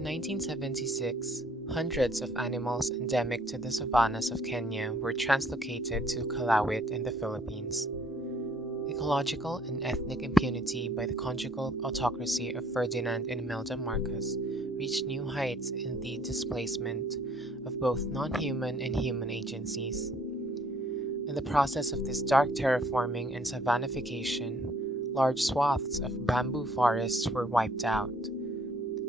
In 1976, hundreds of animals endemic to the savannas of Kenya were translocated to Kalawit in the Philippines. Ecological and ethnic impunity by the conjugal autocracy of Ferdinand and Imelda Marcos reached new heights in the displacement of both non-human and human agencies. In the process of this dark terraforming and savannification, large swaths of bamboo forests were wiped out.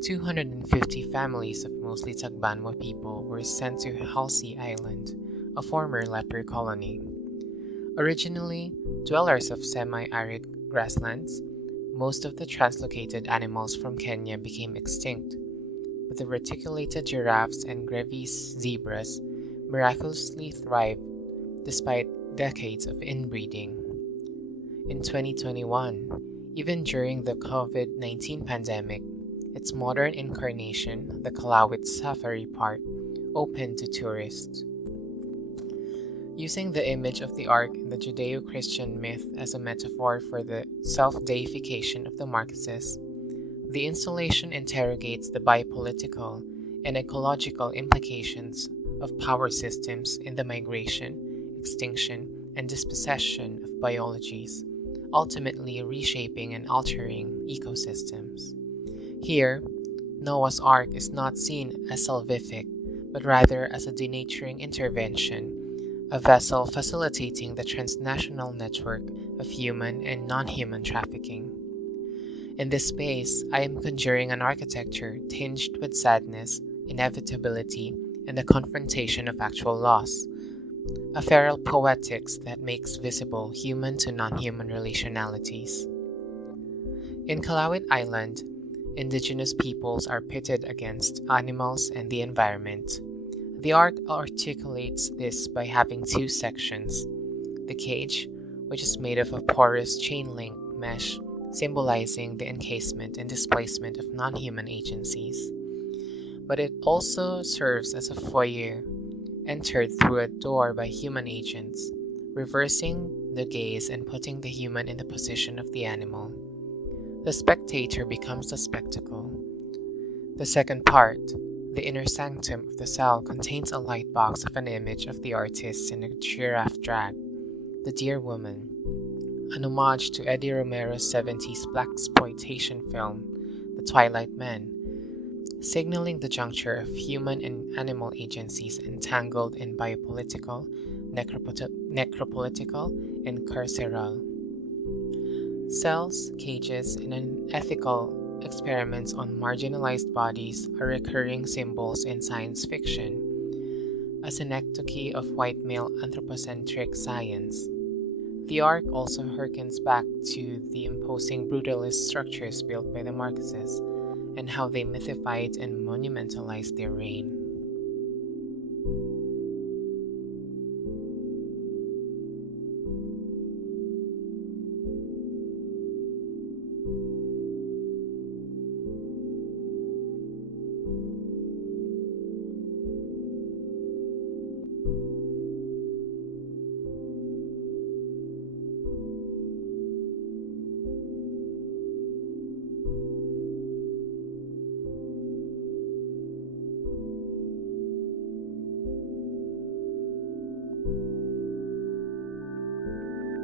250 families of mostly Tagbanwa people were sent to Halsey Island, a former leper colony. Originally dwellers of semi-arid grasslands, most of the translocated animals from Kenya became extinct, but the reticulated giraffes and Grevy's zebras miraculously thrived despite decades of inbreeding. In 2021, even during the COVID-19 pandemic, its modern incarnation, the Kalawit Safari Park, opened to tourists. Using the image of the ark in the Judeo-Christian myth as a metaphor for the self-deification of the Marquesas, the installation interrogates the biopolitical and ecological implications of power systems in the migration, extinction, and dispossession of biologies, ultimately reshaping and altering ecosystems. Here, Noah's Ark is not seen as salvific, but rather as a denaturing intervention, a vessel facilitating the transnational network of human and non-human trafficking. In this space, I am conjuring an architecture tinged with sadness, inevitability, and the confrontation of actual loss, a feral poetics that makes visible human to non-human relationalities. In Kalawit Island, indigenous peoples are pitted against animals and the environment. The ark articulates this by having two sections: the cage, which is made of a porous chain-link mesh, symbolizing the encasement and displacement of non-human agencies. But it also serves as a foyer, entered through a door by human agents, reversing the gaze and putting the human in the position of the animal. The spectator becomes the spectacle. The second part, the inner sanctum of the cell, contains a light box of an image of the artist in a giraffe drag, the Dear Woman, an homage to Eddie Romero's 70s blaxploitation film, The Twilight Men, signaling the juncture of human and animal agencies entangled in biopolitical, necropolitical, and carceral. Cells, cages, and unethical experiments on marginalized bodies are recurring symbols in science fiction, a synecdoche of white male anthropocentric science. The ark also harkens back to the imposing brutalist structures built by the Marquesas and how they mythified and monumentalized their reign.